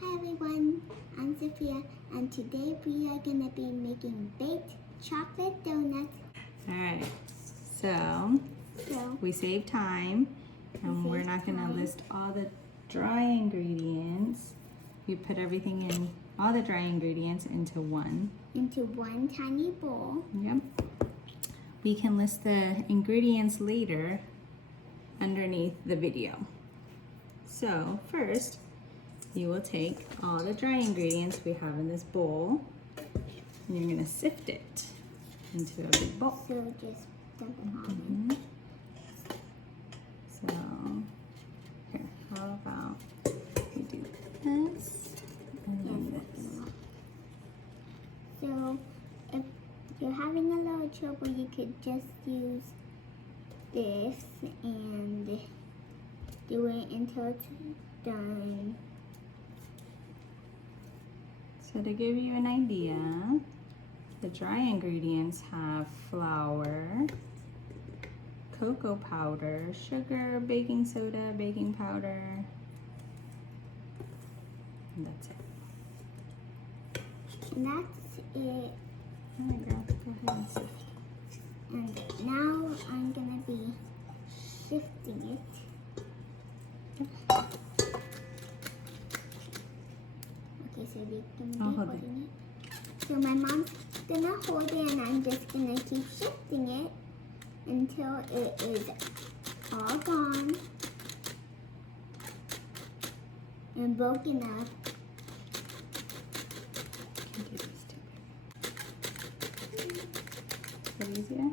Hi everyone, I'm Sophia, and today we are going to be making baked chocolate donuts. Alright, so So, we save time and we're not going to list all the dry ingredients. You put everything in, all the dry ingredients into one tiny bowl. Yep. We can list the ingredients later underneath the video. So first, you will take all the dry ingredients we have in this bowl and you're going to sift it into a big bowl. So just dump it on. So, here, how about we do this and then this. So if you're having a little trouble, you could just use this and do it until it's done. So to give you an idea, the dry ingredients have flour, cocoa powder, sugar, baking soda, baking powder, and that's it. And that's it. Alright girl, go ahead and sift. And now I'm gonna be shifting it. Okay, so we're gonna I'll be hold holding it. So my mom's gonna hold it and I'm just gonna keep shifting it until it is all gone and broken up. Can do this too. Is that easier?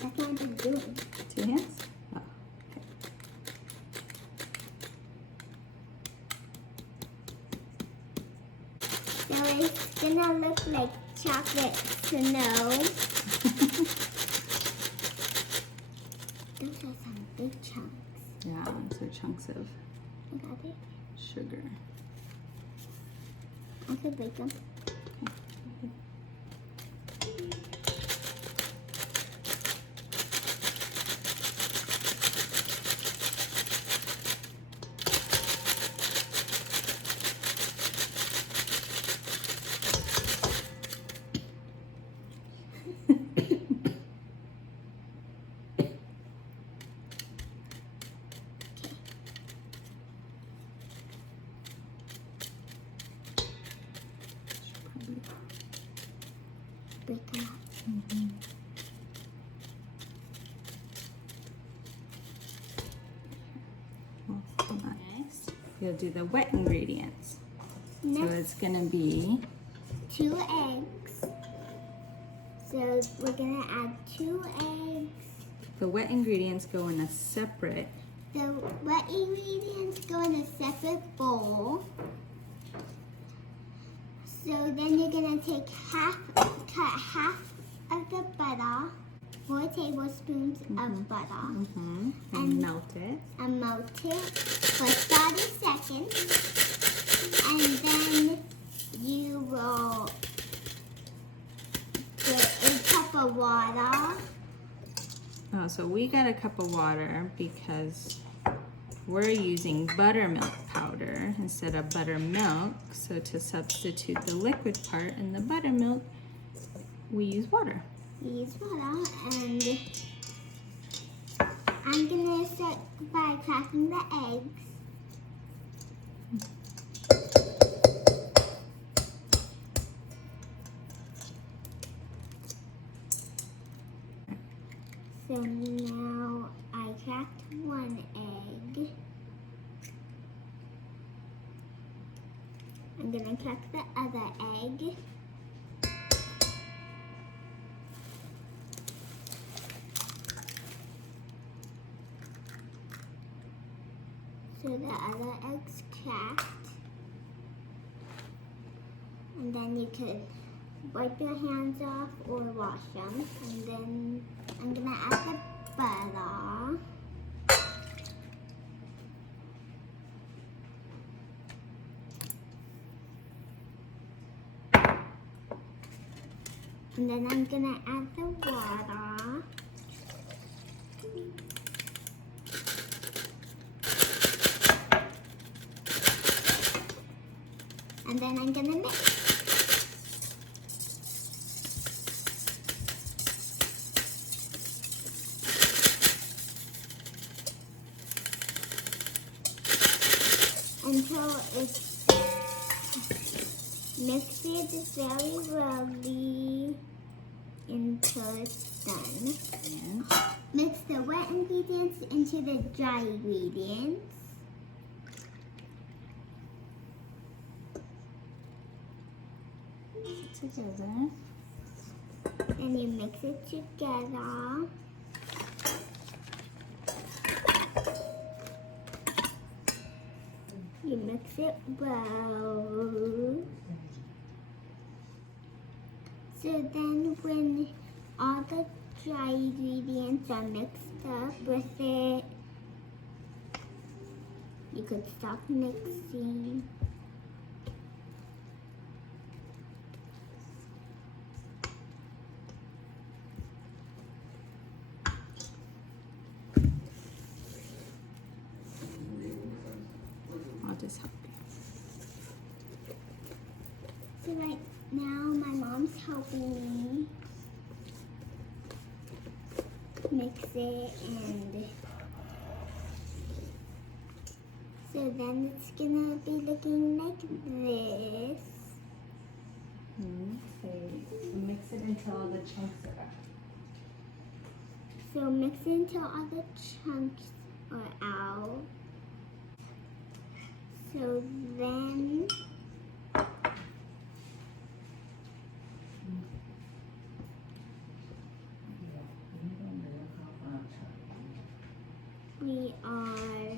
That's what I'm just doing. 2 hands? Oh, okay. So it's gonna look like chocolate snow. Those are some big chunks. Yeah, so chunks of I got it. sugar. I could break them. Break them up. Next, you'll do the wet ingredients. So Next, it's gonna be 2 eggs. So we're gonna add 2 eggs. the wet ingredients go in a separate. The wet ingredients go in a separate bowl. So then you're gonna cut half of the butter, 4 tablespoons of butter, And And- melt it. and melt it for 30 seconds. And then you will put a cup of water. Oh, so we got a cup of water because we're using buttermilk powder instead of buttermilk. So to substitute the liquid part in the buttermilk, we use water. Use water, and I'm gonna start by cracking the eggs. So now I cracked 1 egg. I'm gonna crack the other egg. So the other egg's cracked. And then you could wipe your hands off or wash them. And then I'm gonna add the butter. And then I'm gonna add the water. And then I'm gonna mix. Until it's mixed very well until it's done. And Mix the wet ingredients into the dry ingredients. together. And you mix it together. You mix it well. So then when all the dry ingredients are mixed up with it, you could stop mixing. I'll just help you. So right now my mom's helping me mix it, and so then it's gonna be looking like this. So mix it until all the chunks are out. So mix it until all the chunks are out. So then we are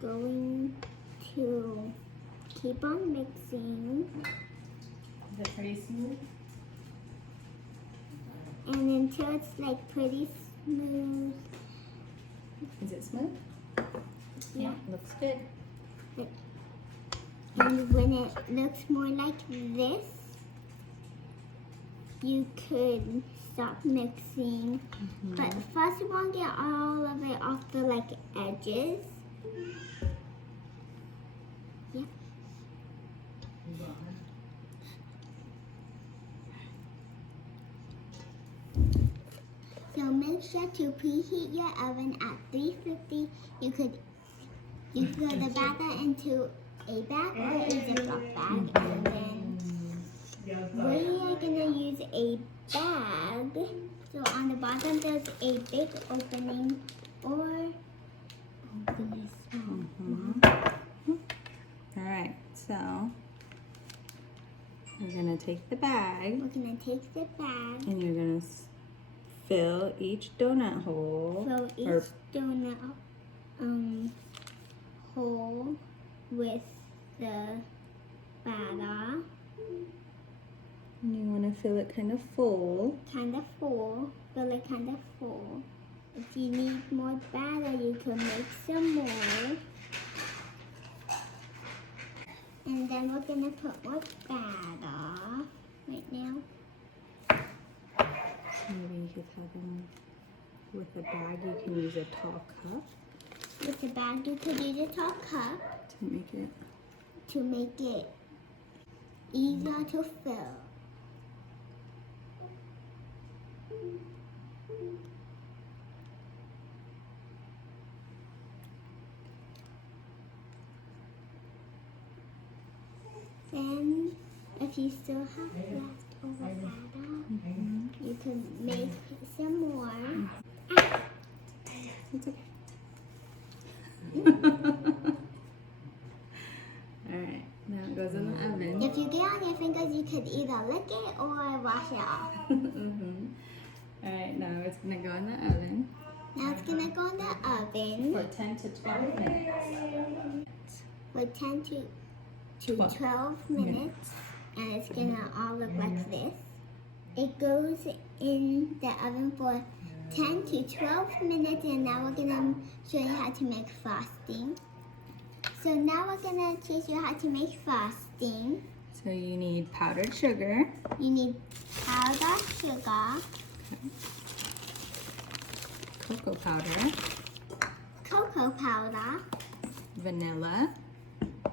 going to keep on mixing, Is it pretty smooth? and until it's like pretty smooth. Is it smooth? Yeah, looks good. And when it looks more like this, you could stop mixing. But first, you want to get all of it off the like edges. Yeah. So make sure to preheat your oven at 350. You could throw the batter into a bag or a Ziploc bag, and then we are gonna use a bag. So on the bottom there's a big opening, or open a small one. All right, so you're gonna take the bag We're gonna take the bag, and you're gonna fill each donut hole. fill each donut hole with the batter, And you want to fill it kind of full. kind of full, fill it kind of full. If you need more batter, you can make some more. And then we're gonna put more batter right now. Maybe you could have them with a bag. You can use a tall cup With the bag, you could use a tall cup to make it. easier to fill. Then, if you still have leftover batter, you can make some more. It's okay. Alright, now it goes in the oven. If you get on your fingers, you could either lick it or wash it off. Alright, now it's gonna go in the oven Now it's gonna go in the oven for 10 to 12 minutes. for 10 to 12 minutes, and it's gonna all look like this. It goes in the oven for 10 to 12 minutes, and now we're gonna show you how to make frosting. So now we're gonna teach you how to make frosting. So you need powdered sugar, You need powdered sugar, cocoa powder, cocoa powder, vanilla,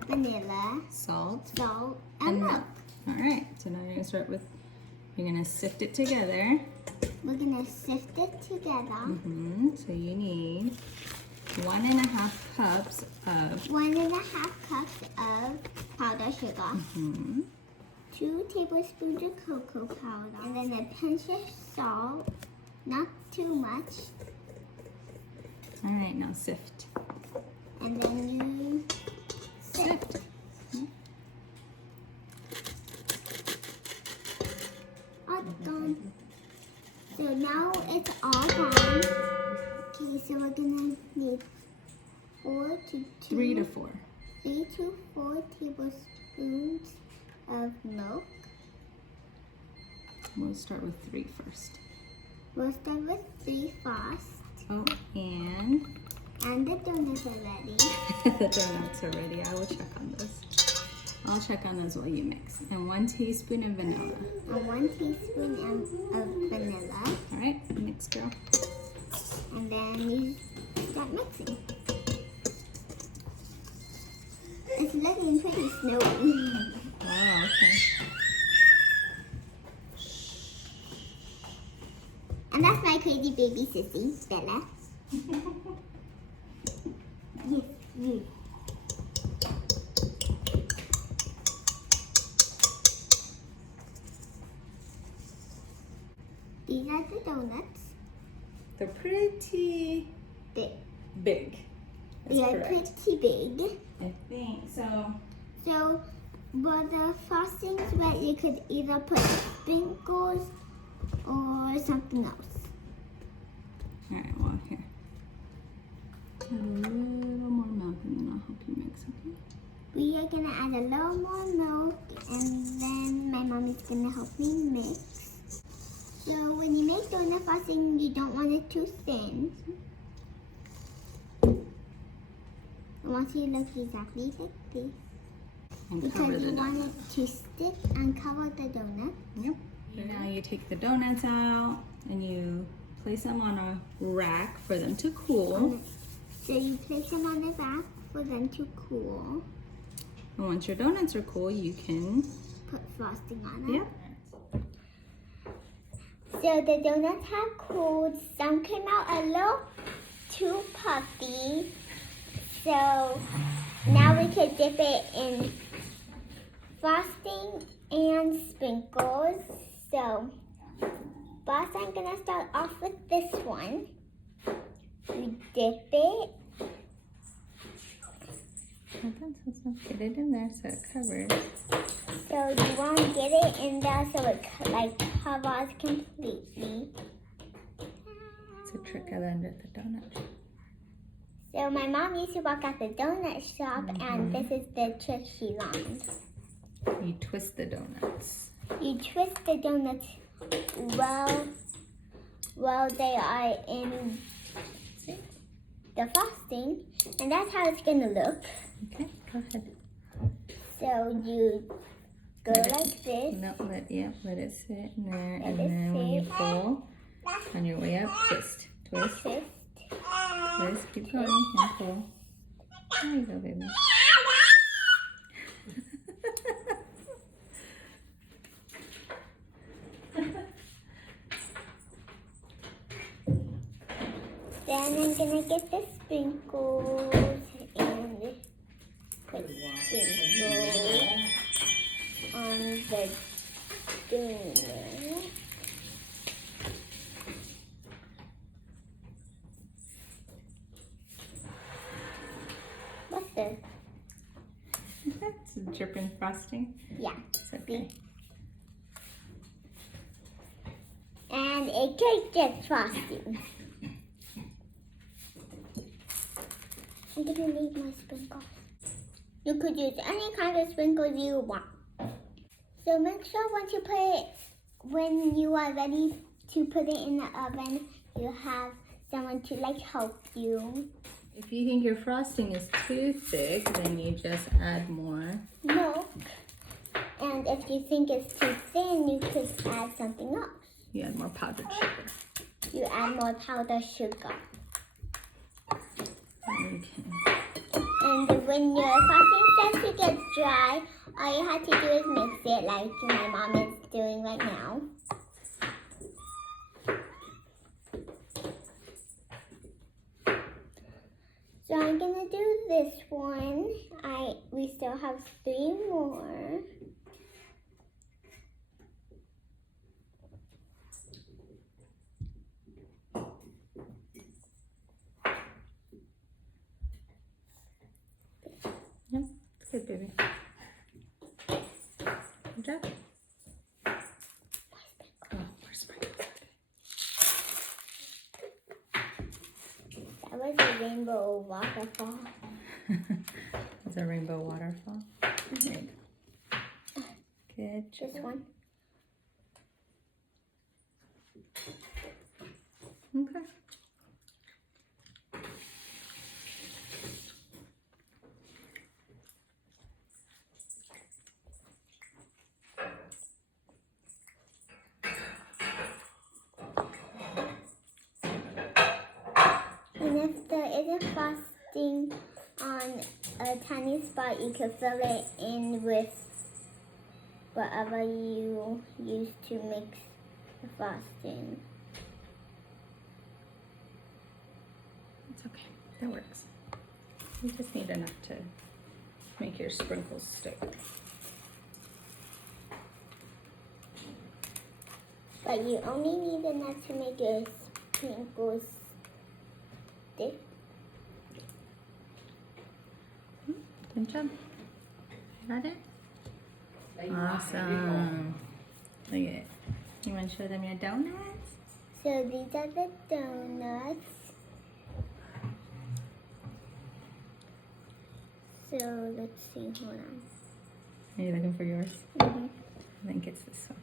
vanilla, salt, salt, and milk. All right, so now you're gonna start with, you're gonna sift it together. We're gonna sift it together. So you need 1.5 cups of 1.5 cups of powdered sugar. 2 tablespoons of cocoa powder. And then a pinch of salt. Not too much. All right, now sift. And then you sift. All done. So now it's all done. Okay, so we're gonna need 3 to 4. 3 to 4 tablespoons of milk. We'll start with 3 first. We'll start with 3 first. Oh, and And the donuts are ready. the donuts are ready. I will check on those. I'll check on those while you mix. And 1 teaspoon of vanilla. And 1 teaspoon of vanilla. All right, mix, girl. And then you start mixing. It's looking pretty snowy. Oh, okay. And that's my crazy baby sissy, Bella. Yes, yes. These are the donuts. They're pretty Big. big. That's They are correct. pretty big. I think so. So, for the frostings, wet, you could either put sprinkles or something else. All right, well, here. Add a little more milk and then I'll help you mix, okay? We are gonna add a little more milk, and then my mom is gonna help me mix. So when you make donut frosting, you don't want it too thin. I want you to look exactly like this. And Because cover the you want donut. it to stick and cover the donut. Yep. Now you take the donuts out and you place them on a rack for them to cool. So you place them on the rack for them to cool. And once your donuts are cool, you can, Put frosting on them. yep. So the donuts have cooled. Some came out a little too puffy. So now we could dip it in frosting and sprinkles. So first I'm gonna start off with this one. You dip it. Get it in there so it covers. So you want to get it in there so it like covers completely. It's a trick I learned at the donut. So my mom used to work at the donut shop, and this is the trick she learned. You twist the donuts. You twist the donuts while they are in the frosting, and that's how it's gonna look. Okay, go ahead. So you go Let it- like this. No, let it sit in there, Let and it then when you sit. pull on your way up, twist, twist, Twist. twist, keep going, and pull. There you go, baby. Then I'm gonna get the sprinkles and put sprinkles on the donut. What's this? That's dripping frosting. Yeah. It's okay. And a cake gets frosting. I'm gonna need my sprinkles. You could use any kind of sprinkles you want. So make sure once you put it, when you are ready to put it in the oven, you have someone to like help you. If you think your frosting is too thick, then you just add more. Milk. And if you think it's too thin, you could add something else. You add more powdered sugar. You add more powdered sugar. Okay. And the when your frosting starts to get dry, all you have to do is mix it like my mom is doing right now. So I'm gonna do this one. We still have 3 more. Yep, it's good, baby. Good job. Oh, more sprinkles. That was a rainbow waterfall. It's a rainbow waterfall. Good. Good job. This one. Okay. And if there isn't frosting on a tiny spot, you can fill it in with whatever you use to mix the frosting. It's okay. That works. You just need enough to make your sprinkles stick. But you only need enough to make your sprinkles stick. Good job. Got it? Awesome. Look at it. You want to show them your donuts? So these are the donuts. So let's see, hold on. Are you looking for yours? Mm-hmm. I think it's this one.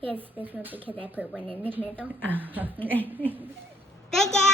Yes, this one because I put one in the middle. Okay. Thank you!